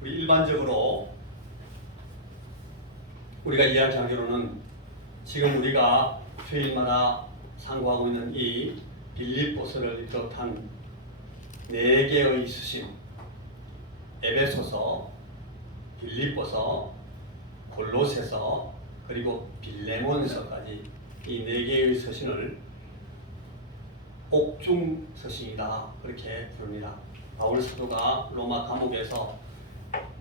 우리 일반적으로 우리가 이야기하기로는 지금 우리가 주일마다 상고하고 있는 이 빌립보서를 비롯한 4개의 서신, 에베소서, 빌립보서, 골로새서, 그리고 빌레몬서까지 이 4개의 서신을 옥중 서신이다 그렇게 부릅니다. 바울 사도가 로마 감옥에서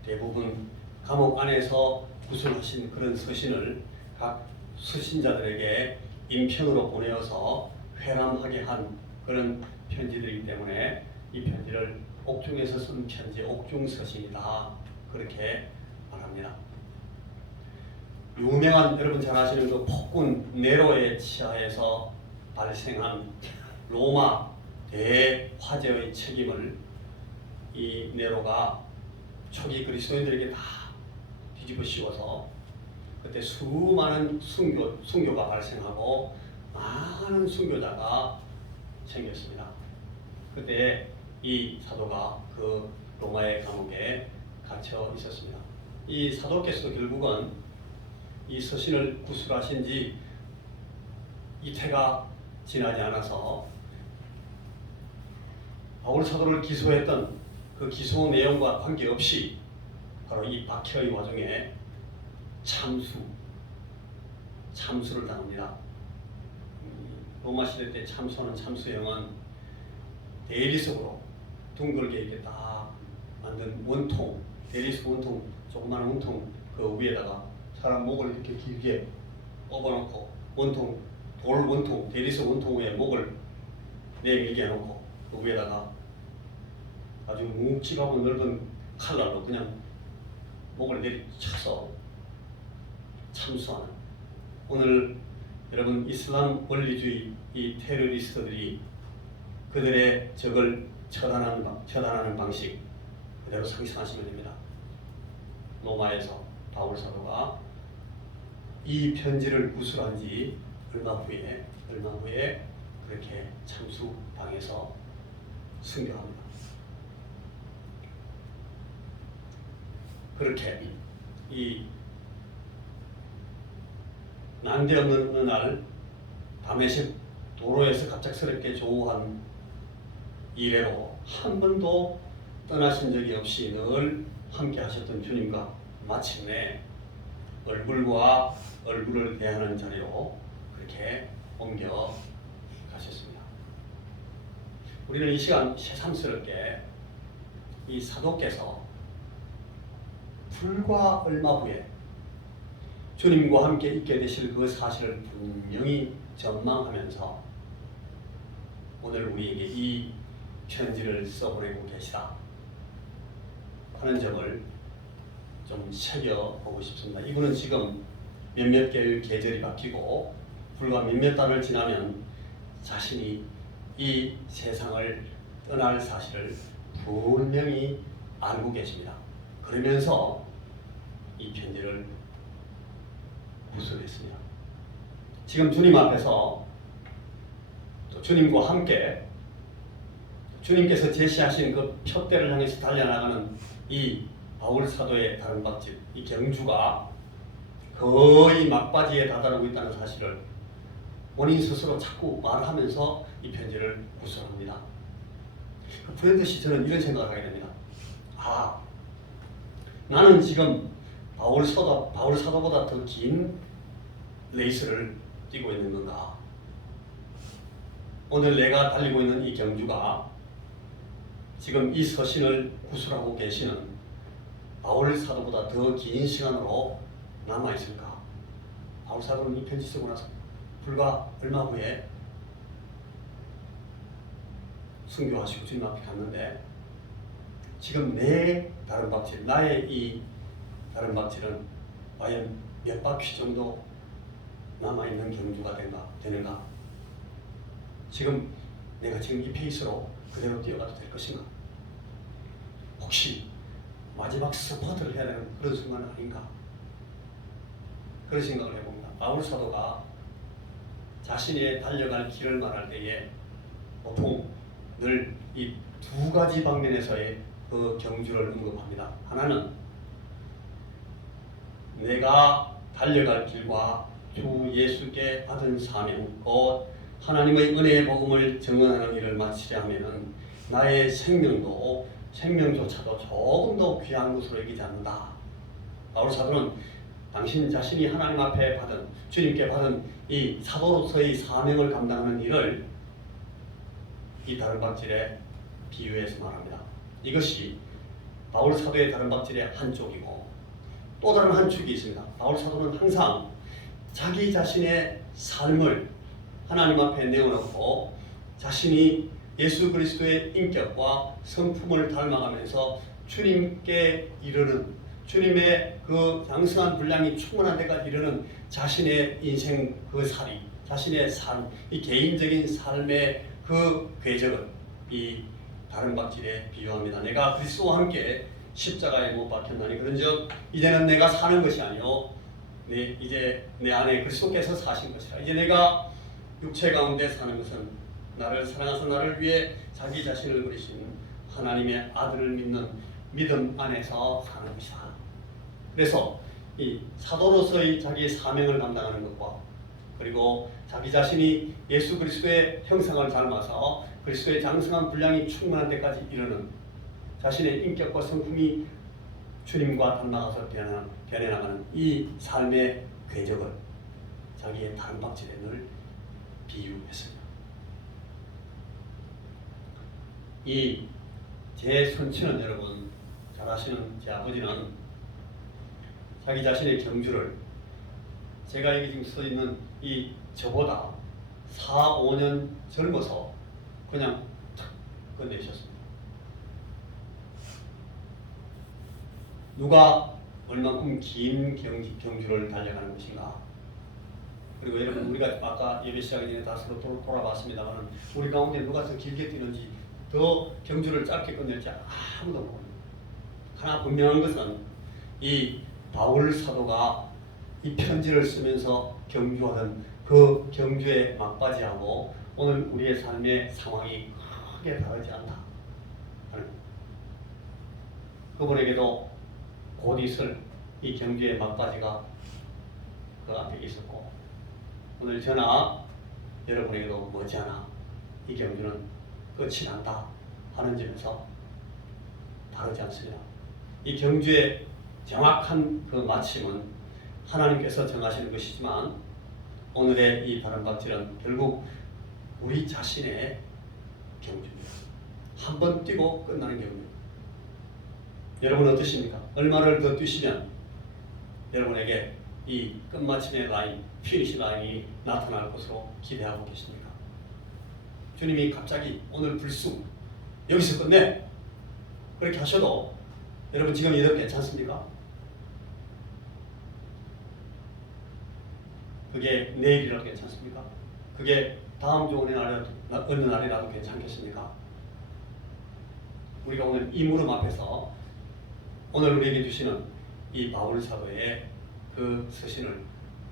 대부분 감옥 안에서 구술하신 그런 서신을 각 서신자들에게 인편으로 보내어서 회람하게 한 그런 편지들이기 때문에 이 편지를 옥중에서 쓴 편지, 옥중서신이다 그렇게 말합니다. 유명한, 여러분 잘 아시는 그 폭군 네로의 치하에서 발생한 로마 대화재의 책임을 이 네로가 초기 그리스도인들에게 다 뒤집어 씌워서 그때 수많은 순교가 발생하고 많은 순교자가 생겼습니다. 그때 이 사도가 그 로마의 감옥에 갇혀 있었습니다. 이 사도께서도 결국은 이 서신을 구술하신 지 이태가 지나지 않아서 바울 사도를 기소했던 그 기소 내용과 관계없이 바로 이 박해의 와중에 참수를 당합니다. 로마 시대 때 참수하는 참수형은 대리석으로 둥글게 이렇게 딱 만든 원통, 대리석 원통, 조그마한 원통 그 위에다가 사람 목을 이렇게 길게 엎어놓고 원통, 돌 원통, 대리석 원통 위에 목을 내밀게 해놓고 그 위에다가 아주 묵직하고 넓은 칼날로 그냥 목을 내리쳐서 참수하는, 오늘 여러분 이슬람 원리주의 이 테러리스트들이 그들의 적을 처단하는 방식 그대로 상상하시면 됩니다. 로마에서 바울 사도가 이 편지를 구술한 지 얼마 후에 그렇게 참수당해서 순교합니다. 그렇게 이 난데없는 어느 날 다메섹 도로에서 갑작스럽게 조우한 이래로 한 번도 떠나신 적이 없이 늘 함께 하셨던 주님과 마침내 얼굴과 얼굴을 대하는 자리로 그렇게 옮겨 가셨습니다. 우리는 이 시간 새삼스럽게 이 사도께서 불과 얼마 후에 주님과 함께 있게 되실 그 사실을 분명히 전망하면서 오늘 우리에게 이 편지를 써보내고 계시다 하는 점을 좀 새겨보고 싶습니다. 이분은 지금 몇몇 개의 계절이 바뀌고 불과 몇몇 달을 지나면 자신이 이 세상을 떠날 사실을 분명히 알고 계십니다. 그러면서 이 편지를 구술했습니다. 지금 주님 앞에서 또 주님과 함께 주님께서 제시하신 그 표대를 향해서 달려나가는 이 바울 사도의 다른 박집, 이 경주가 거의 막바지에 다다르고 있다는 사실을 본인 스스로 자꾸 말하면서 이 편지를 구술합니다. 그런듯이 저는 이런 생각을 하게 됩니다. 나는 지금 바울 사도보다 더 긴 레이스를 뛰고 있는 건가? 오늘 내가 달리고 있는 이 경주가 지금 이 서신을 구술하고 계시는 바울 사도보다 더 긴 시간으로 남아 있을까? 바울 사도는 이 편지 쓰고 나서 불과 얼마 후에 순교하시고 주님 앞에 갔는데 지금 내 다른 박질, 나의 이 다른 박질은 과연 몇 바퀴 정도 남아있는 경주가 되는가? 지금 내가 지금 이 페이스로 그대로 뛰어가도 될 것인가? 혹시 마지막 스퍼트를 해야 되는 그런 순간은 아닌가? 그런 생각을 해봅니다. 바울 사도가 자신의 달려갈 길을 말할 때에 보통 늘 이 두 가지 방면에서의 그 경주를 언급합니다. 하나는 내가 달려갈 길과 주 예수께 받은 사명, 곧 하나님의 은혜의 복음을 증언하는 일을 마치려 하면은 나의 생명조차도 조금 더 귀한 것으로 여기지 않는다. 바울 사도는 당신 자신이 하나님 앞에 받은, 주님께 받은 이 사도로서의 사명을 감당하는 일을 이 다른 박질에 비유해서 말합니다. 이것이 바울 사도의 다른 박질의 한쪽이고, 또 다른 한 축이 있습니다. 바울 사도는 항상 자기 자신의 삶을 하나님 앞에 내어놓고 자신이 예수 그리스도의 인격과 성품을 닮아가면서 주님께 이르는, 주님의 그 장성한 분량이 충분한 데까지 이르는 자신의 인생 그 살이, 자신의 삶, 이 개인적인 삶의 그 궤적을 이 다른 박질에 비유합니다. 내가 그리스도와 함께 십자가에 못 박혔나니 그런즉 이제는 내가 사는 것이 아니요 이제 내 안에 그리스도께서 사신 것이라. 이제 내가 육체 가운데 사는 것은 나를 사랑하사 나를 위해 자기 자신을 버리신 하나님의 아들을 믿는 믿음 안에서 사는 것이다. 그래서 이 사도로서의 자기의 사명을 감당하는 것과, 그리고 자기 자신이 예수 그리스도의 형상을 닮아서 그리스도의 장성한 분량이 충분한 데까지 이르는 자신의 인격과 성품이 주님과 닮아가서 변해나가는 이 삶의 궤적을 자기의 다른 박질에 늘 비유했습니다. 이 제 손치는 여러분 잘 아시는 제 아버지는 자기 자신의 경주를 제가 여기 지금 써 있는 이 저보다 4, 5년 젊어서 그냥 탁 끝내셨습니다. 누가 얼마큼 긴 경주를 달려가는 것인가? 그리고 여러분, 우리가 아까 예배 시작하기 전에 다 서로 돌아봤습니다만 우리 가운데 누가 더 길게 뛰는지, 더 경주를 짧게 끝낼지 아무도 모릅니다. 하나 분명한 것은 이 바울 사도가 이 편지를 쓰면서 경주하던 그 경주의 막바지하고 오늘 우리의 삶의 상황이 크게 다르지 않다. 그분에게도 곧 있을 이 경주의 막바지가 그 앞에 있었고, 오늘 저나 여러분에게도 머지않아 이 경주는 끝이 난다 하는 점에서 다르지 않습니다. 이 경주의 정확한 그 마침은 하나님께서 정하시는 것이지만, 오늘의 이 다른 박질은 결국 우리 자신의 경주입니다. 한 번 뛰고 끝나는 경주입니다. 여러분 어떠십니까? 얼마를 더 뛰시면 여러분에게 이 끝마침의 라인, 피니시 라인이 나타날 것으로 기대하고 계십니까? 주님이 갑자기 오늘 불쑥 여기서 끝내! 그렇게 하셔도 여러분 지금 이대로 괜찮습니까? 그게 내일이라도 괜찮습니까? 그게 다음 주 어느 날이라도 괜찮겠습니까? 우리가 오늘 이 무릎 앞에서 오늘 우리에게 주시는 이 바울 사도의 그 서신을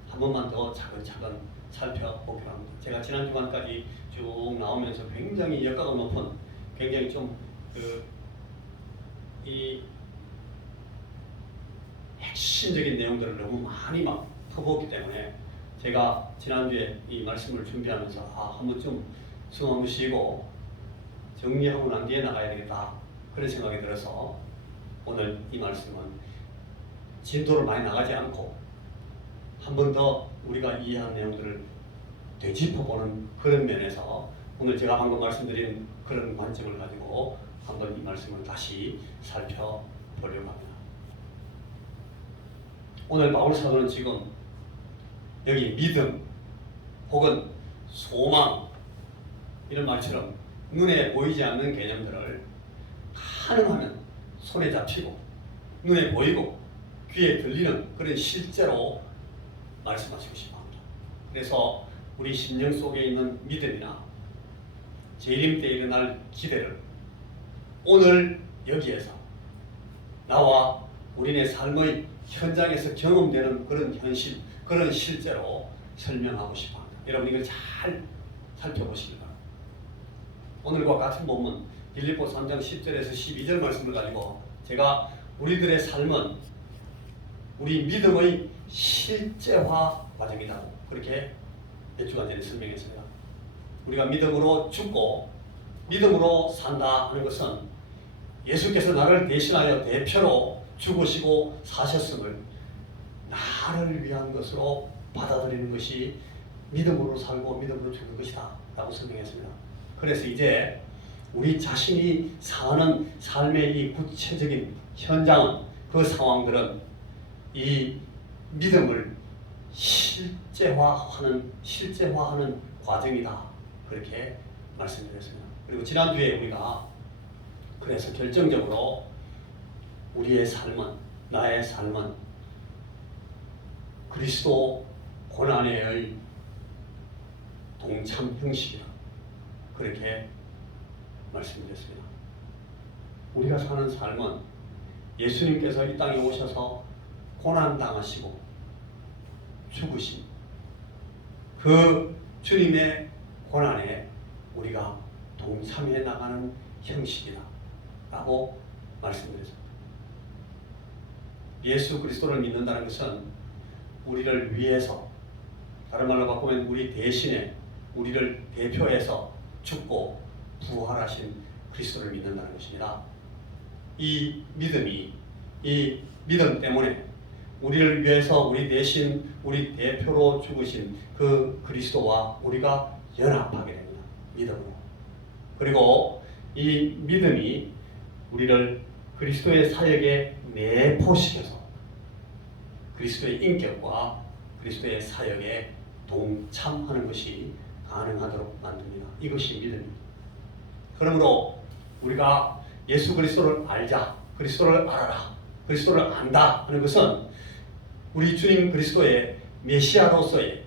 한 번만 더 차근차근 살펴보기로 합니다. 제가 지난 주간까지 쭉 나오면서 굉장히 역가가 높은, 굉장히 좀 이 핵심적인 내용들을 너무 많이 막 퍼부었기 때문에 제가 지난주에 이 말씀을 준비하면서 한 번쯤 숨 한번 쉬고 정리하고 난 뒤에 나가야 되겠다, 그런 생각이 들어서 오늘 이 말씀은 진도를 많이 나가지 않고 한 번 더 우리가 이해한 내용들을 되짚어보는 그런 면에서 오늘 제가 방금 말씀드린 그런 관점을 가지고 한번 이 말씀을 다시 살펴보려고 합니다. 오늘 바울 사도는 지금 여기 믿음 혹은 소망 이런 말처럼 눈에 보이지 않는 개념들을 가능하면 손에 잡히고 눈에 보이고 귀에 들리는 그런 실제로 말씀하시고 싶어 합니다. 그래서 우리 심령 속에 있는 믿음이나 재림 때 일어날 기대를 오늘 여기에서 나와 우리네 삶의 현장에서 경험되는 그런 현실, 그런 실제로 설명하고 싶어 합니다. 여러분 이걸 잘 살펴보시기 바랍니다. 오늘과 같은 본문 빌립보 3장 10절에서 12절 말씀을 가지고 제가 우리들의 삶은 우리 믿음의 실제화 과정이라고 그렇게 몇 주간 전에 설명했습니다. 우리가 믿음으로 죽고 믿음으로 산다 하는 것은 예수께서 나를 대신하여 대표로 죽으시고 사셨음을 나를 위한 것으로 받아들이는 것이 믿음으로 살고 믿음으로 죽는 것이다 라고 설명했습니다. 그래서 이제 우리 자신이 사는 삶의 이 구체적인 현장은, 그 상황들은 이 믿음을 실제화하는 과정이다 그렇게 말씀드렸습니다. 그리고 지난주에 우리가 그래서 결정적으로 우리의 삶은, 나의 삶은 그리스도 고난의 동참 형식이다 그렇게 말씀드렸습니다. 우리가 사는 삶은 예수님께서 이 땅에 오셔서 고난당하시고 죽으신 그 주님의 고난에 우리가 동참해 나가는 형식이다 라고 말씀드렸습니다. 예수 그리스도를 믿는다는 것은 우리를 위해서, 다른 말로 바꾸면 우리 대신에 우리를 대표해서 죽고 부활하신 그리스도를 믿는다는 것입니다. 이 믿음 때문에 우리를 위해서 우리 대신 우리 대표로 죽으신 그 그리스도와 우리가 연합하게 됩니다. 믿음으로. 그리고 이 믿음이 우리를 그리스도의 사역에 내포시켜서 그리스도의 인격과 그리스도의 사역에 동참하는 것이 가능하도록 만듭니다. 이것이 믿음입니다. 그러므로 우리가 예수 그리스도를 알자, 그리스도를 알아라, 그리스도를 안다 하는 것은 우리 주님 그리스도의 메시아로서의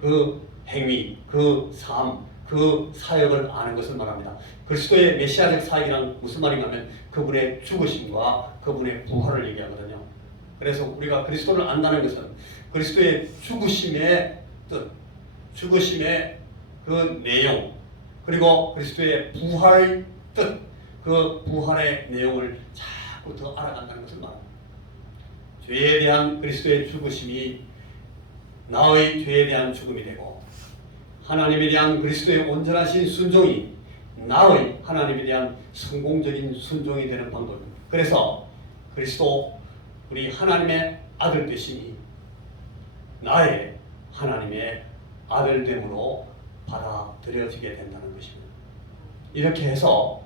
그 행위, 그 삶, 그 사역을 아는 것을 말합니다. 그리스도의 메시아적 사역이란 무슨 말인가 하면 그분의 죽으심과 그분의 부활을 얘기하거든요. 그래서 우리가 그리스도를 안다는 것은 그리스도의 죽으심의 뜻, 죽으심의 그 내용, 그리고 그리스도의 부활의 뜻, 그 부활의 내용을 자꾸 더 알아간다는 것을 말합니다. 죄에 대한 그리스도의 죽으심이 나의 죄에 대한 죽음이 되고, 하나님에 대한 그리스도의 온전하신 순종이 나의 하나님에 대한 성공적인 순종이 되는 방법입니다. 그래서 그리스도, 우리 하나님의 아들 되심이 나의 하나님의 아들됨으로 받아들여지게 된다는 것입니다. 이렇게 해서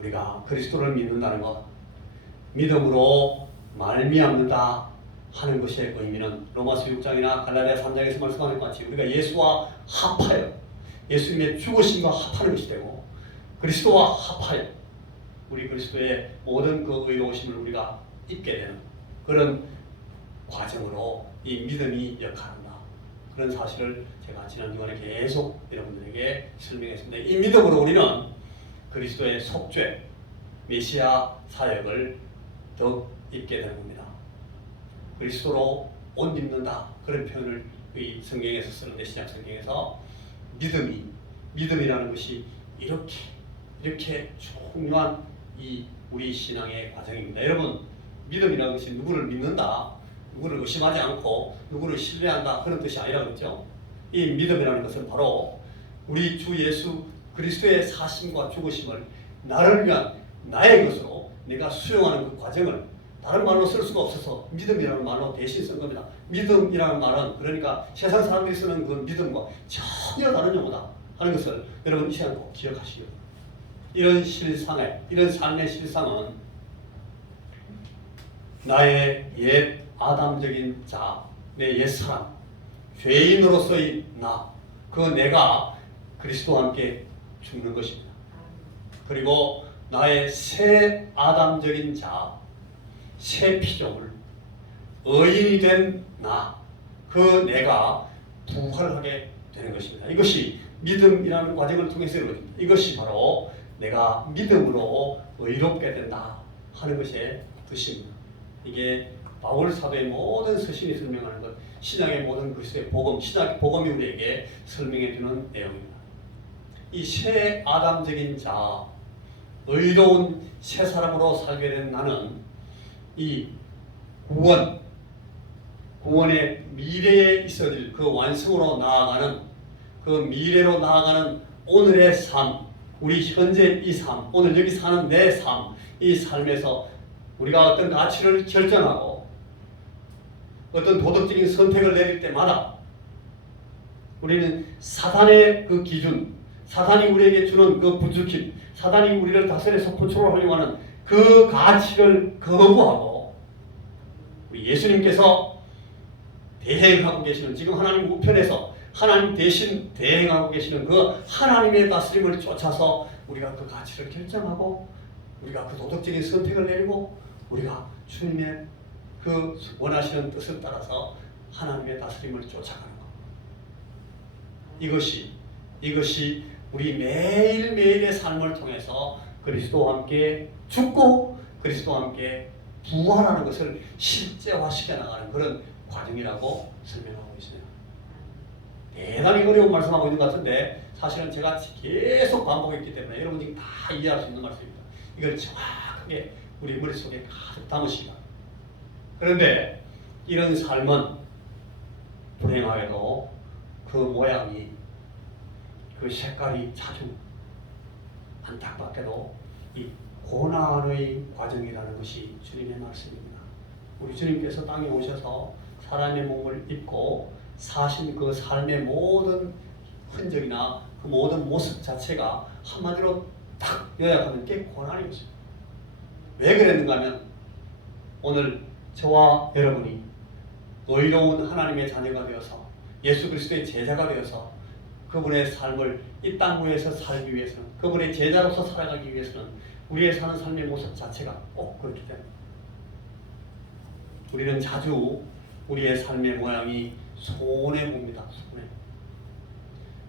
우리가 그리스도를 믿는다는 것, 믿음으로 말미암는다 하는 것의 의미는 로마서 6장이나 갈라디아 3장에서 말씀하는 것 같이 우리가 예수와 합하여 예수님의 죽으심과 합하는 것이 되고, 그리스도와 합하여 우리 그리스도의 모든 그 의로우심을 우리가 입게 되는 그런 과정으로 이 믿음이 역할한다. 그런 사실을 제가 지난 주간에 계속 여러분들에게 설명했습니다. 이 믿음으로 우리는 그리스도의 속죄, 메시아 사역을 더 입게 되는 겁니다. 그리스도로 옷 입는다, 그런 표현을 이 성경에서 쓰는데, 신약 성경에서 믿음이라는 것이 이렇게 중요한 이 우리 신앙의 과정입니다. 여러분, 믿음이라는 것이 누구를 믿는다, 누구를 의심하지 않고 누구를 신뢰한다, 그런 뜻이 아니라 그랬죠. 이 믿음이라는 것은 바로 우리 주 예수 그리스도의 사심과 죽으심을 나를 위한 나의 것으로 내가 수용하는 그 과정을 다른 말로 쓸 수가 없어서 믿음이라는 말로 대신 쓴 겁니다. 믿음이라는 말은 그러니까 세상 사람들이 쓰는 그 믿음과 전혀 다른 용어다 하는 것을 여러분 이 시간 꼭 기억하시기 바랍니다. 이런 삶의 실상은 나의 옛 아담적인 자, 내 옛사람, 죄인으로서의 나, 그 내가 그리스도와 함께 죽는 것입니다. 그리고 나의 새 아담적인 자, 새 피조물, 의인이 된 나, 그 내가 부활하게 되는 것입니다. 이것이 믿음이라는 과정을 통해서 이루어집니다. 이것이 바로 내가 믿음으로 의롭게 된다 하는 것의 뜻입니다. 이게 바울 사도의 모든 서신이 설명하는 것, 신약의 모든 그리스도의 복음, 신약 복음이 우리에게 설명해 주는 내용입니다. 이 새 아담적인 자, 의로운 새 사람으로 살게 된 나는 이 구원의 미래에 있어질 그 완성으로 나아가는, 그 미래로 나아가는 오늘의 삶, 우리 현재 이 삶, 오늘 여기 사는 내 삶, 이 삶에서 우리가 어떤 가치를 결정하고 어떤 도덕적인 선택을 내릴 때마다 우리는 사단의 그 기준, 사단이 우리에게 주는 그 부추김, 사단이 우리를 다스려서 컨트롤하려고 하는 그 가치를 거부하고 우리 예수님께서 대행하고 계시는, 지금 하나님 우편에서 하나님 대신 대행하고 계시는 그 하나님의 다스림을 쫓아서 우리가 그 가치를 결정하고 우리가 그 도덕적인 선택을 내리고 우리가 주님의 그 원하시는 뜻을 따라서 하나님의 다스림을 쫓아가는 것. 이것이 우리 매일매일의 삶을 통해서 그리스도와 함께 죽고 그리스도와 함께 부활하는 것을 실제화시켜 나가는 그런 과정이라고 설명하고 있습니다. 대단히 어려운 말씀하고 있는 것 같은데 사실은 제가 계속 반복했기 때문에 여러분이 다 이해할 수 있는 말씀입니다. 이걸 정확하게 우리 머릿속에 가득 담으시기 바랍니다. 그런데 이런 삶은 불행하게도 그 모양이, 그 색깔이 자주 안타깝게도 이 고난의 과정이라는 것이 주님의 말씀입니다. 우리 주님께서 땅에 오셔서 사람의 몸을 입고 사신 그 삶의 모든 흔적이나 그 모든 모습 자체가 한마디로 딱 요약하면 꽤 고난이었습니다. 왜 그랬는가 하면 오늘 저와 여러분이 의로운 하나님의 자녀가 되어서 예수 그리스도의 제자가 되어서 그분의 삶을 이 땅 위에서 살기 위해서는, 그분의 제자로서 살아가기 위해서는 우리의 사는 삶의 모습 자체가 꼭 그렇기 때문에 우리는 자주 우리의 삶의 모양이 손해봅니다. 손해.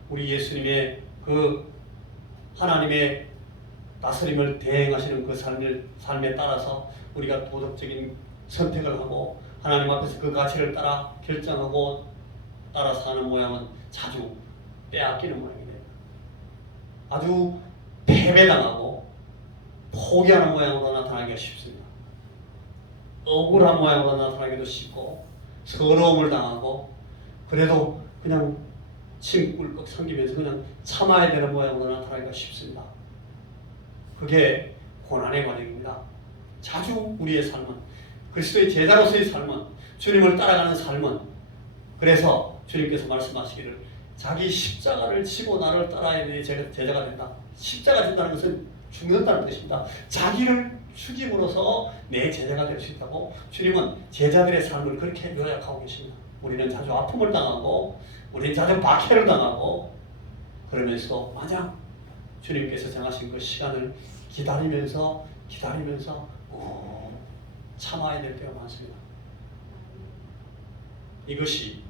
우리 예수님의 그 하나님의 다스림을 대행하시는 그 삶에 따라서 우리가 도덕적인 선택을 하고 하나님 앞에서 그 가치를 따라 결정하고 따라 사는 모양은 자주 빼앗기는 모양이 됩니다. 아주 패배당하고 포기하는 모양으로 나타나기가 쉽습니다. 억울한 모양으로 나타나기도 쉽고 서러움을 당하고 그래도 그냥 침 꿀꺽 삼키면서 그냥 참아야 되는 모양으로 나타나기가 쉽습니다. 그게 고난의 과정입니다. 자주 우리의 삶은, 그리스도의 제자로서의 삶은, 주님을 따라가는 삶은, 그래서 주님께서 말씀하시기를 자기 십자가를 지고 나를 따라야 내 제자가 된다. 십자가 진다는 것은 죽는다는 뜻입니다. 자기를 죽임으로써 내 제자가 될 수 있다고 주님은 제자들의 삶을 그렇게 요약하고 계십니다. 우리는 자주 아픔을 당하고 우리는 자주 박해를 당하고 그러면서 마냥 주님께서 정하신 그 시간을 기다리면서 참아야 될 때가 많습니다. 이것이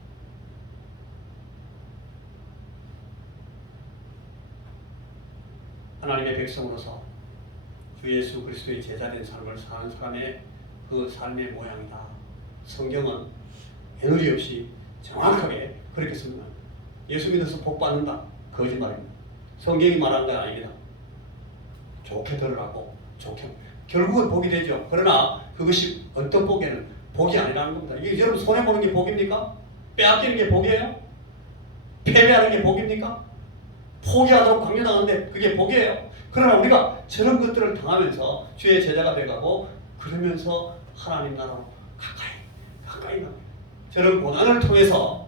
하나님의 백성으로서 주 예수 그리스도의 제자된 삶을 사는 사람의 그 삶의 모양이다. 성경은 애누리 없이 정확하게 그렇게 설명합니다. 예수 믿어서 복 받는다. 거짓말입니다. 성경이 말하는 건 아닙니다. 좋게 들으라고, 좋게. 결국은 복이 되죠. 그러나 그것이 어떤 복에는 복이 아니라는 겁니다. 이게 여러분 손해보는 게 복입니까? 빼앗기는 게 복이에요? 패배하는 게 복입니까? 포기하도록 강요당하는데 그게 복이에요. 그러나 우리가 저런 것들을 당하면서 주의 제자가 돼가고 그러면서 하나님 나라로 가까이 갑니다. 저런 고난을 통해서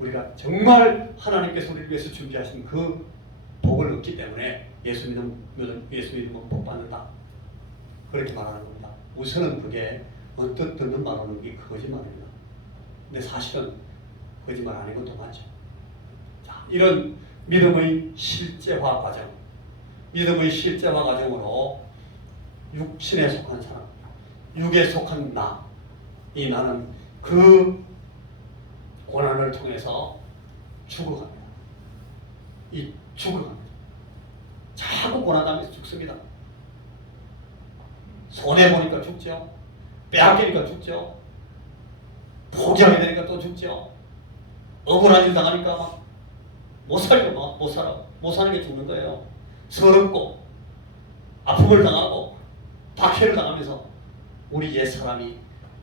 우리가 정말 하나님께서 우리를 위해서 준비하신 그 복을 얻기 때문에 예수 믿으면 복 받는다. 그렇게 말하는 겁니다. 우선은 그게 언뜻 듣는 말로는 이게 거짓말입니다. 근데 사실은 거짓말 아닌 것도 맞죠. 자, 이런 믿음의 실제화 과정, 믿음의 실제화 과정으로 육신에 속한 사람, 육에 속한 나, 이 나는 그 고난을 통해서 죽어갑니다. 죽어갑니다. 자꾸 고난당해서 죽습니다. 손해보니까 죽죠. 빼앗기니까 죽죠. 포기하게 되니까 또 죽죠. 억울한 일 당하니까 막 못 살죠. 못 살아. 못 사는 게 죽는 거예요. 서럽고 아픔을 당하고 박해를 당하면서 우리 옛 사람이,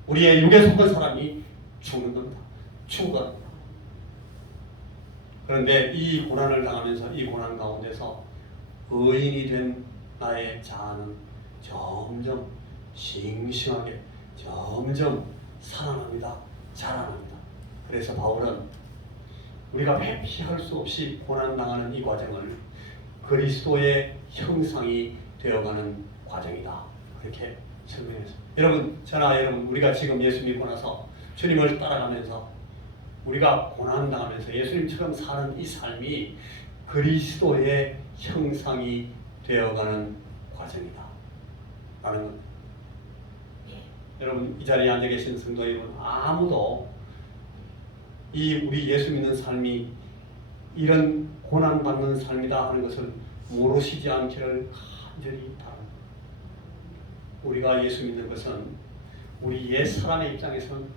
우리의 육에 속한 사람이 죽는 겁니다. 죽어갑니다. 그런데 이 고난을 당하면서 이 고난 가운데서 의인이 된 나의 자아는 점점 싱싱하게 점점 살아납니다. 자라납니다. 그래서 바울은 우리가 회피할 수 없이 고난당하는 이 과정을 그리스도의 형상이 되어가는 과정이다. 그렇게 설명했습니다. 여러분, 저나 여러분, 우리가 지금 예수 믿고 나서 주님을 따라가면서 우리가 고난당하면서 예수님처럼 사는 이 삶이 그리스도의 형상이 되어가는 과정이다 라는 것. 여러분, 이 자리에 앉아 계신 성도 여러분, 아무도 이 우리 예수 믿는 삶이 이런 고난받는 삶이다 하는 것을 모르시지 않기를 간절히 바랍니다. 우리가 예수 믿는 것은 우리 옛 사람의 입장에서는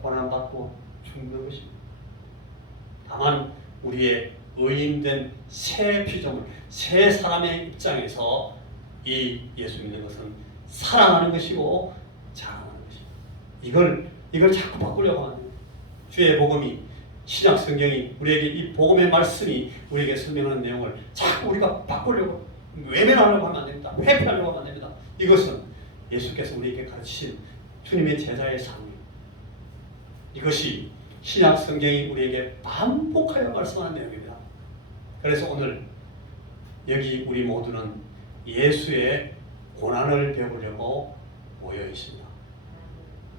고난받고 죽는 것입니다. 다만 우리의 의인된 새 피조물, 새 사람의 입장에서 이 예수 믿는 것은 살아나는 것이고 자라나는 것입니다. 이걸 자꾸 바꾸려고 하는 주의 복음이, 신약 성경이 우리에게 이 복음의 말씀이 우리에게 설명하는 내용을 자꾸 우리가 바꾸려고, 외면하려고 하면 안 됩니다. 회피하려고 하면 안 됩니다. 이것은 예수께서 우리에게 가르치신 주님의 제자의 삶입니다. 이것이 신약 성경이 우리에게 반복하여 말씀하는 내용입니다. 그래서 오늘 여기 우리 모두는 예수의 고난을 배우려고 모여 있습니다.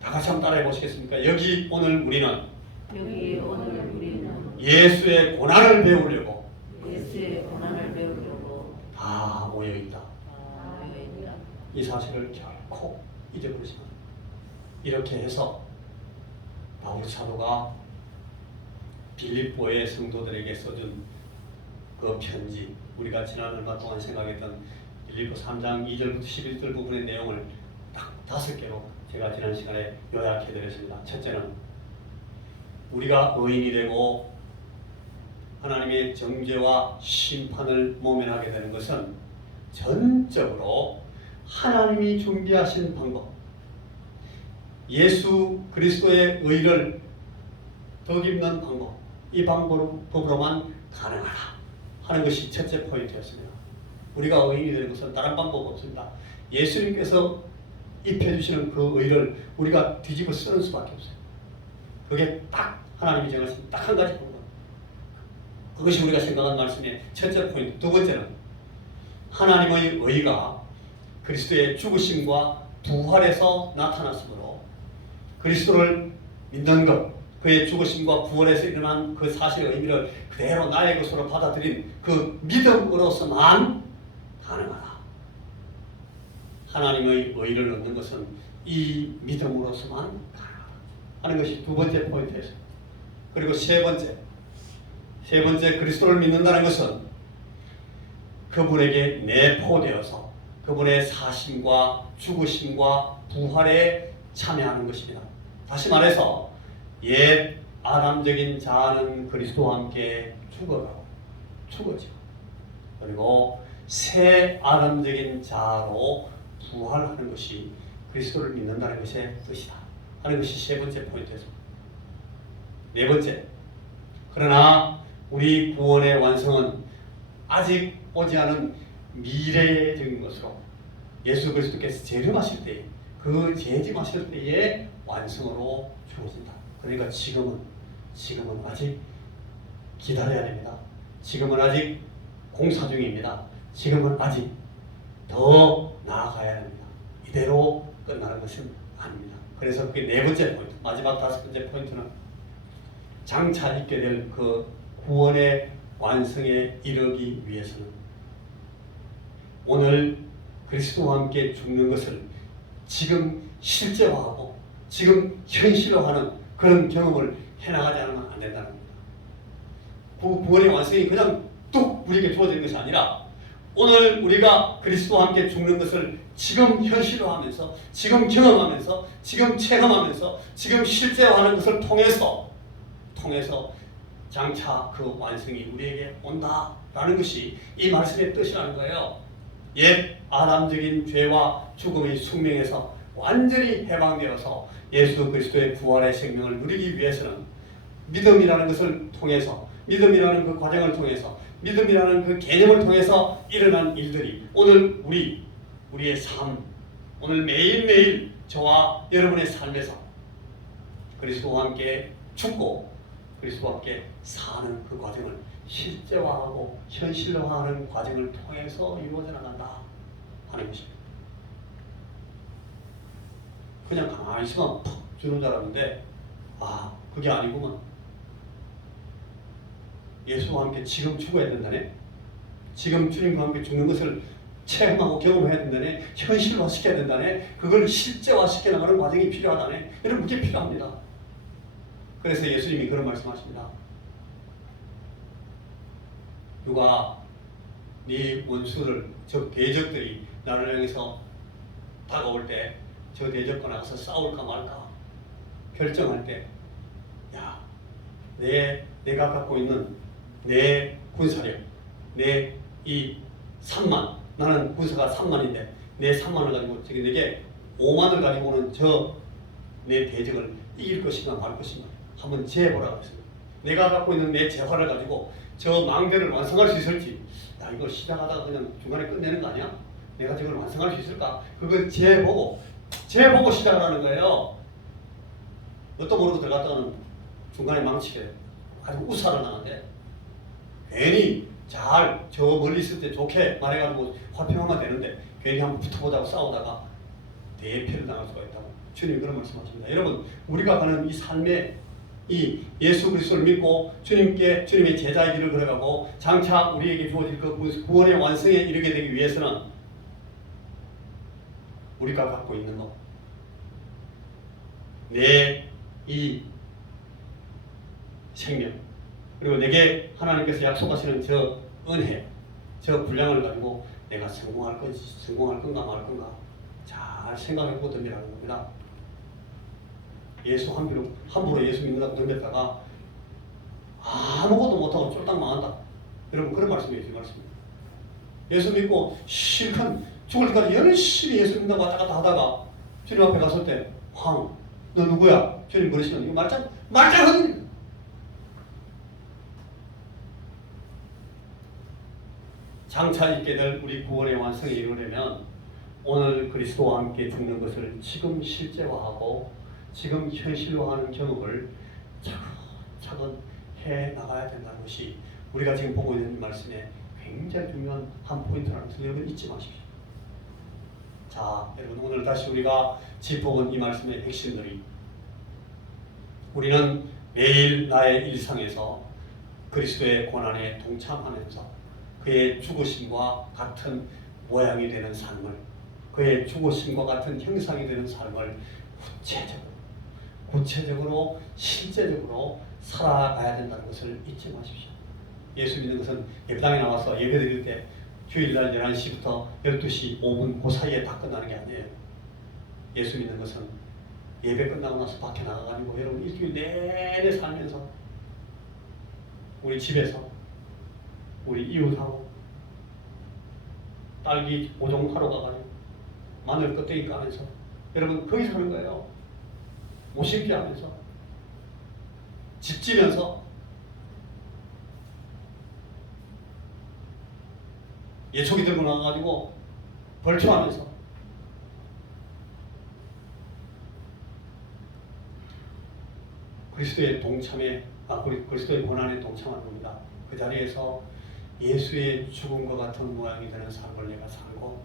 다 같이 한번 따라해 보시겠습니까? 여기 오늘 우리는 예수의 고난을 배우려고 다 모여 있다. 이 사실을 결코 잊어버리지 마. 이렇게 해서 바울 사도가 빌립보의 성도들에게 써준 그 편지, 우리가 지난 얼마 동안 생각했던 빌립보 3장 2절부터 11절 부분의 내용을 딱 5개로 제가 지난 시간에 요약해드렸습니다. 첫째는 우리가 의인이 되고 하나님의 정죄와 심판을 모면하게 되는 것은 전적으로 하나님이 준비하신 방법, 예수 그리스도의 의를 덧입는 방법, 이 방법으로만 가능하다 하는 것이 첫째 포인트였습니다. 우리가 의인이 되는 것은 다른 방법 없습니다. 예수님께서 입혀주시는 그 의를 우리가 뒤집어 쓰는 수밖에 없어요. 그게 딱 하나님이 정하신 딱 한 가지 방법. 그것이 우리가 생각한 말씀의 첫째 포인트. 두 번째는 하나님의 의가 그리스도의 죽으심과 부활에서 나타났으므로 그리스도를 믿는 것, 그의 죽으심과 부활에서 일어난 그 사실의 의미를 그대로 나의 것으로 받아들인 그 믿음으로서만 가능하다. 하나님의 의를 얻는 것은 이 믿음으로서만 가능하다 하는 것이 두 번째 포인트였습니다. 그리고 세 번째 그리스도를 믿는다는 것은 그분에게 내포되어서 그분의 사심과 죽으심과 부활에 참여하는 것입니다. 다시 말해서 옛 아담적인 자아는 그리스도와 함께 죽어져. 그리고 새 아담적인 자아로 부활하는 것이 그리스도를 믿는다는 것의 뜻이다 하는 것이 세 번째 포인트였습니다. 네 번째, 그러나 우리 구원의 완성은 아직 오지 않은 미래적인 것으로 예수 그리스도께서 재림하실 때, 그 재림하실 때의 완성으로 주어진다. 그러니까 지금은 아직 기다려야 됩니다. 지금은 아직 공사 중입니다. 지금은 아직 더 나아가야 합니다. 이대로 끝나는 것은 아닙니다. 그래서 그게 네 번째 포인트, 마지막 다섯 번째 포인트는 장차 있게 될 그 구원의 완성에 이르기 위해서는 오늘 그리스도와 함께 죽는 것을 지금 실제화하고 지금 현실화하는 그런 경험을 해나가지 않으면 안 된다는 겁니다. 구원의 완성이 그냥 뚝 우리에게 주어지는 것이 아니라 오늘 우리가 그리스도와 함께 죽는 것을 지금 현실화하면서, 지금 경험하면서, 지금 체험하면서, 지금 실제화하는 것을 통해서 장차 그 완성이 우리에게 온다 라는 것이 이 말씀의 뜻이라는 거예요. 옛 아담적인 죄와 죽음의 숙명에서 완전히 해방되어서 예수 그리스도의 부활의 생명을 누리기 위해서는 믿음이라는 것을 통해서, 믿음이라는 그 과정을 통해서, 믿음이라는 그 개념을 통해서 일어난 일들이 오늘 우리의 삶, 오늘 매일매일 저와 여러분의 삶에서 그리스도와 함께 죽고 그리스도와 함께 사는 그 과정을 실제화하고 현실화하는 과정을 통해서 이루어져 나간다 하는 것입니다. 그냥 가만히 있으면 푹 주는 줄 알았는데 그게 아니구만. 예수와 함께 지금 죽어야 된다네. 지금 주님과 함께 죽는 것을 체험하고 경험해야 된다네. 현실화시켜야 된다네. 그걸 실제화시켜 나가는 과정이 필요하다네. 여러분 그게 필요합니다. 그래서 예수님이 그런 말씀하십니다. 누가 네 원수를, 즉 대적들이 나를 향해서 다가올 때 저 대적과 나가서 싸울까 말까 결정할 때, 내가 갖고 있는 내 군사력, 내 이 3만, 나는 군사가 3만인데 내 3만을 가지고 내게 5만을 가지고 오는 저 내 대적을 이길 것인가 말 것인가 한번 재보라고 했습니다. 내가 갖고 있는 내 재화를 가지고 저 망대를 완성할 수 있을지, 이거 시작하다가 그냥 중간에 끝내는 거 아니야? 내가 저걸 완성할 수 있을까? 그걸 재보고 시작을 하는 거예요. 뭣도 모르고 들어갔다가는 중간에 망치게 아주 우살을 나는데, 괜히 잘 저 멀리 있을 때 좋게 말해가지고 화평하면 되는데 괜히 한번 붙어보자고 싸우다가 대패를 당할 수가 있다고 주님이 그런 말씀하십니다. 여러분 우리가 가는 이 삶에 이 예수 그리스도를 믿고 주님의 제자의 길을 걸어가고 장차 우리에게 주어질 그 구원의 완성에 이르게 되기 위해서는 우리가 갖고 있는 것, 내 이 생명, 그리고 내게 하나님께서 약속하시는 저 은혜, 저 분량을 가지고 내가 성공할 건가 말 건가 잘 생각해 보던이라는 겁니다. 예수 함부로 예수 믿는다고 덤볐다가 아무것도 못하고 쫄딱 망한다. 여러분 그런 말씀이에요. 이 말씀입니다. 예수 믿고 실컷 죽을 때까지 열심히 예수 믿는다고 왔다 갔다 하다가 주님 앞에 갔을 때 너 누구야? 주님 그러시면 이거 말짱하니 장차 있게 될 우리 구원의 완성에 이르려면 오늘 그리스도와 함께 죽는 것을 지금 실제화하고 지금 현실화하는 경험을 차근차근 해나가야 된다는 것이 우리가 지금 보고 있는 말씀의 굉장히 중요한 한 포인트라는 것을 여러분 잊지 마십시오. 자, 여러분 오늘 다시 우리가 짚어본 이 말씀의 핵심들이, 우리는 매일 나의 일상에서 그리스도의 고난에 동참하면서 그의 죽으심과 같은 모양이 되는 삶을, 그의 죽으심과 같은 형상이 되는 삶을 구체적으로 실제적으로 살아가야 된다는 것을 잊지 마십시오. 예수 믿는 것은 예배당에 나와서 예배 드릴 때 주일날 11시부터 12시 5분 그 사이에 다 끝나는 게 아니에요. 예수 믿는 것은 예배 끝나고 나서 밖에 나가가지고 여러분 일주일 내내 살면서 우리 집에서 우리 이웃하고 딸기 5종 하러 가가지고 마늘 껍데기 까면서 여러분 거기서 하는 거예요. 못 심게 하면서 집 지면서 예초기 들고 나가가지고 벌초하면서 그리스도의 고난에 동참하는 겁니다. 그 자리에서 예수의 죽음과 같은 모양이 되는 삶을 내가 살고,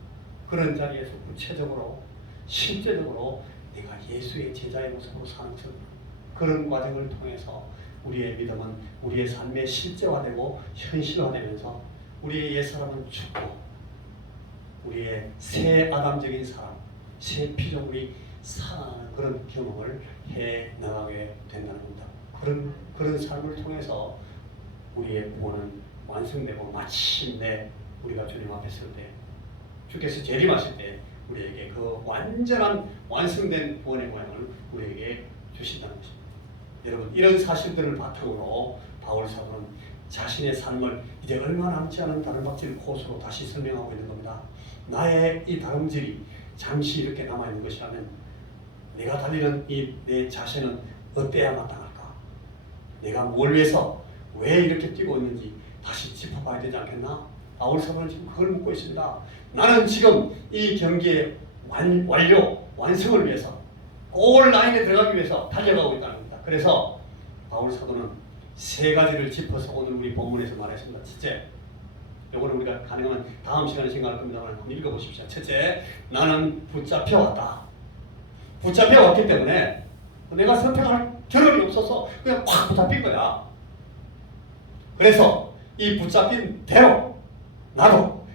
그런 자리에서 구체적으로 실제적으로 내가 예수의 제자의 모습으로 사는 것을, 그런 과정을 통해서 우리의 믿음은 우리의 삶에 실제화되고 현실화되면서 우리의 옛사람은 죽고 우리의 새 아담적인 사람, 새 피조물이 살아나는 그런 경험을 해나가게 된다는 겁니다. 그런 삶을 통해서 우리의 구원은 완성되고 마침내 우리가 주님 앞에 설 때, 주께서 재림하실 때 우리에게 그 완전한 완성된 구원의 모양을 우리에게 주신다는 것입니다. 여러분 이런 사실들을 바탕으로 바울 사도는 자신의 삶을 이제 얼마 남지 않은 다른박질 코스로 다시 설명하고 있는 겁니다. 나의 이 다름질이 잠시 이렇게 남아있는 것이라면 내가 달리는 이 내 자신은 어때야 마땅할까? 내가 뭘 위해서 왜 이렇게 뛰고 있는지 다시 짚어봐야 되지 않겠나? 바울 사도는 지금 그걸 묻고 있습니다. 나는 지금 이 경기의 완성을 위해서 골 라인에 들어가기 위해서 달려가고 있다는 겁니다. 그래서 바울 사도는 세 가지를 짚어서 오늘 우리 본문에서 말했습니다. 첫째, 이거는 우리가 가능하면 다음 시간에 생각할 겁니다만 한번 읽어보십시오. 첫째, 나는 붙잡혀왔다. 붙잡혀왔기 때문에 내가 선택할 겨를이 없어서 그냥 확 붙잡힌 거야. 그래서 이 붙잡힌 대로 나도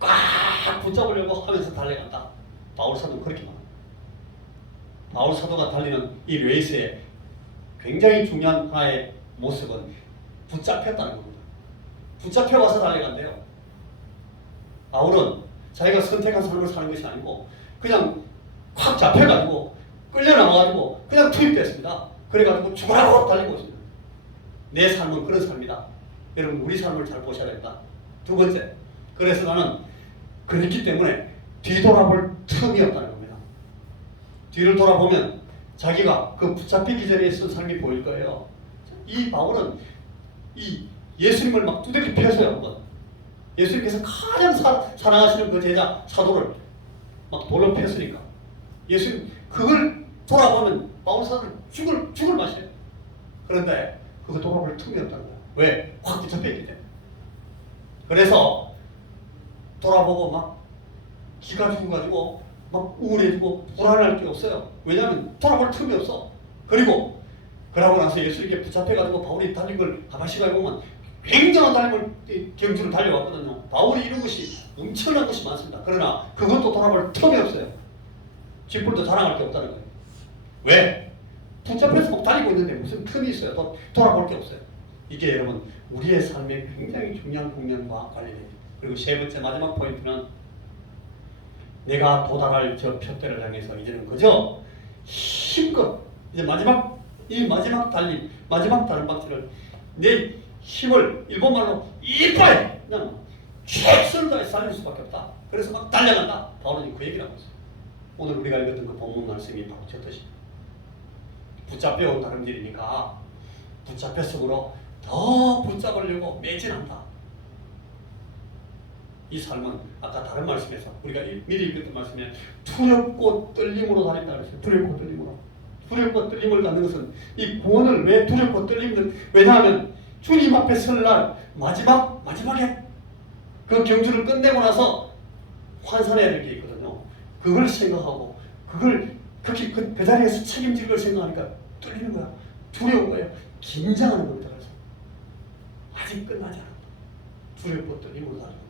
꽉 붙잡으려고 하면서 달려간다. 바울 사도는 그렇게 말합니다. 바울 사도가 달리는 이 레이스의 굉장히 중요한 하나의 모습은 붙잡혔다는 겁니다. 붙잡혀와서 달려간대요. 바울은 자기가 선택한 삶을 사는 것이 아니고 그냥 확 잡혀가지고 끌려나와가지고 그냥 투입됐습니다. 그래가지고 죽으라고 달리고 있습니다. 내 삶은 그런 삶이다. 여러분 우리 삶을 잘 보셔야 됩니다. 두 번째, 그래서 나는 그렇기 때문에 뒤돌아볼 틈이 없다는 겁니다. 뒤를 돌아보면 자기가 그 붙잡히기 전에 쓴 삶이 보일 거예요. 이 바울은 이 예수님을 막 두들겨 펴서요. 한번 예수님께서 가장 사랑하시는 그 제자 사도를 막 돌로 폈으니까 예수님 그걸 돌아보면 바울 사도는 죽을 맛이에요. 그런데 그거 돌아볼 틈이 없다는 거예요. 왜? 확 뒤잡혀있기 때문에. 그래서 돌아보고 막 기가 죽어가지고 막 우울해지고 불안할 게 없어요. 왜냐하면 돌아볼 틈이 없어. 그리고 그러고 나서 예수님께 붙잡혀가지고 바울이 달린 걸 가만히 시각에 보면 굉장한 경주를 달려왔거든요. 바울이 이룬 것이 엄청난 것이 많습니다. 그러나 그것도 돌아볼 틈이 없어요. 쥐뿔도 자랑할 게 없다는 거예요. 왜? 붙잡혀서 막 달리고 있는데 무슨 틈이 있어요. 돌아볼 게 없어요. 이게 여러분 우리의 삶에 굉장히 중요한 국면과 관련해요. 그리고 세 번째 마지막 포인트는 내가 도달할 저 표대를 향해서 이제는 그저 힘껏 이제 마지막 달림, 마지막 다른박질을 내 힘을 일본말로 이빨 그냥 최선을 다해 살릴 수밖에 없다. 그래서 막 달려간다. 바울은 그 얘기를 하고 있어요. 오늘 우리가 읽었던 그 본문 말씀이 바로 저 뜻입니다. 붙잡혀온 다름질이니까 붙잡혔으므로 더 붙잡으려고 매진한다. 이 삶은 아까 다른 말씀에서 우리가 미리 읽었던 말씀에 두렵고 떨림으로 다닌다 그랬어요. 두렵고 떨림으로. 두렵고 떨림을 갖는 것은 이 구원을 왜 두렵고 떨림을 왜냐하면 주님 앞에 설 날 마지막에 그 경주를 끝내고 나서 환산해야 될 게 있거든요. 그걸 생각하고 그걸 그 자리에서 책임질 걸 생각하니까 떨리는 거야. 두려운 거예요. 긴장하는 겁니다. 그래서 아직 끝나지 않았다. 두렵고 떨림으로 다닌다.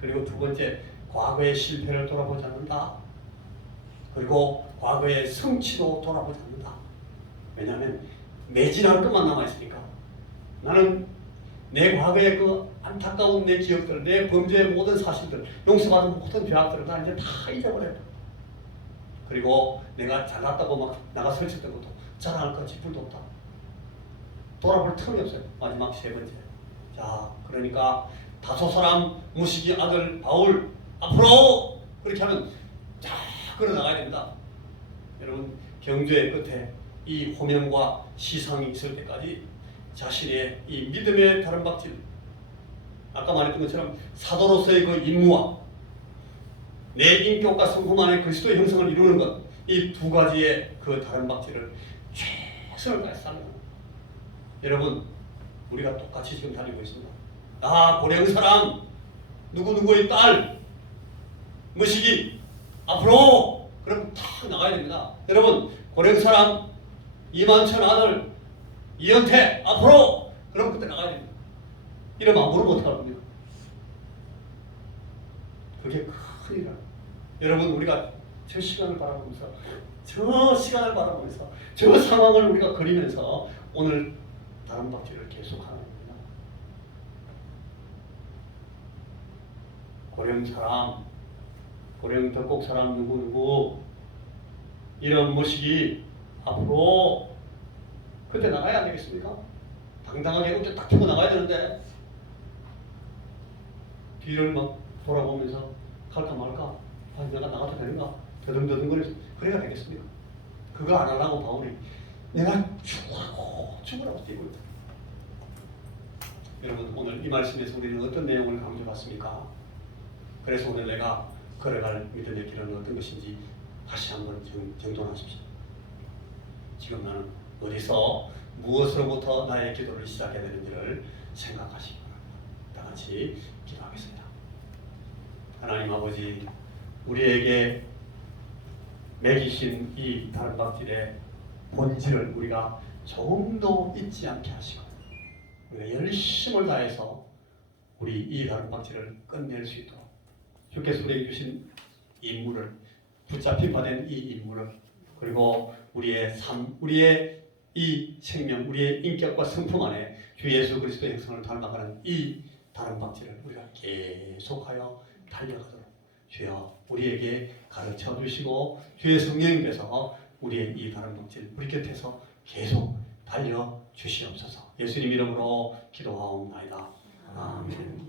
그리고 두 번째, 과거의 실패를 돌아보지 않는다. 그리고 과거의 성취도 돌아보지 않는다. 왜냐하면 매진할 것만 남아있으니까. 나는 내 과거의 그 안타까운 내 기억들, 내 범죄의 모든 사실들, 용서받은 모든 죄악들을 다 이제 다 잊어버렸다. 그리고 내가 잘났다고 막 나가 설쳤던 것도 자랑할 것 쥐뿔도 없다. 돌아볼 틈이 없어요. 마지막 세 번째. 자, 그러니까 다소 사람 무식이 아들 바울 앞으로 그렇게 하면 쫙 걸어나가야 됩니다. 여러분 경주의 끝에 이 호명과 시상이 있을 때까지 자신의 이 믿음의 다름박질, 아까 말했던 것처럼 사도로서의 그 임무와 내 인격과 성품 안에 그리스도의 형성을 이루는 것, 이 두 가지의 그 다름박질을 최선을 다해 사는 겁니다. 여러분 우리가 똑같이 지금 다니고 있습니다. 고령 사람 누구누구의 딸 무식이 앞으로 그럼 탁 나가야 됩니다. 여러분 고령 사람 이만천 아들 이현태 앞으로 그럼 그때 나가야 됩니다. 이러면 안 부르면 어떡할 겁니까? 그게 큰일이라. 여러분 우리가 저 시간을 바라보면서 저 상황을 우리가 그리면서 오늘 다름박질을 계속하는 겁니다. 고령 사람, 고령 덕곡 사람 누구누구 이런 모식이 앞으로 그때 나가야 안 되겠습니까? 당당하게 어깨 딱 펴고 나가야 되는데 뒤를 막 돌아보면서 갈까 말까, 아, 내가 나가도 되는가, 더듬더듬거리면서 그래야 되겠습니까? 그거 안 하려고 바울이 내가 죽으라고 뛰고 있다. 여러분, 오늘 이 말씀에서 우리는 어떤 내용을 강조받습니까? 그래서 오늘 내가 걸어갈 믿음의 길은 어떤 것인지 다시 한번 정돈하십시오. 지금 나는 어디서 무엇으로부터 나의 기도를 시작해야 되는지를 생각하시기 바랍니다. 다 같이 기도하겠습니다. 하나님 아버지, 우리에게 매기신 이 다른박질의 본질을 우리가 조금도 잊지 않게 하시고 우리가 열심을 다해서 우리 이 다른박질을 끝낼 수 있도록 주께서 우리에게 주신 임무를, 붙잡힌 바 된 이 임무를, 그리고 우리의 삶, 우리의 이 생명, 우리의 인격과 성품 안에 주 예수 그리스도의 형상을 닮아가는 이 다른박질을 우리가 계속하여 달려가도록 주여 우리에게 가르쳐 주시고 주의 성령님께서 우리의 이 다른박질 우리 곁에서 계속 달려 주시옵소서. 예수님 이름으로 기도하옵나이다. 아멘.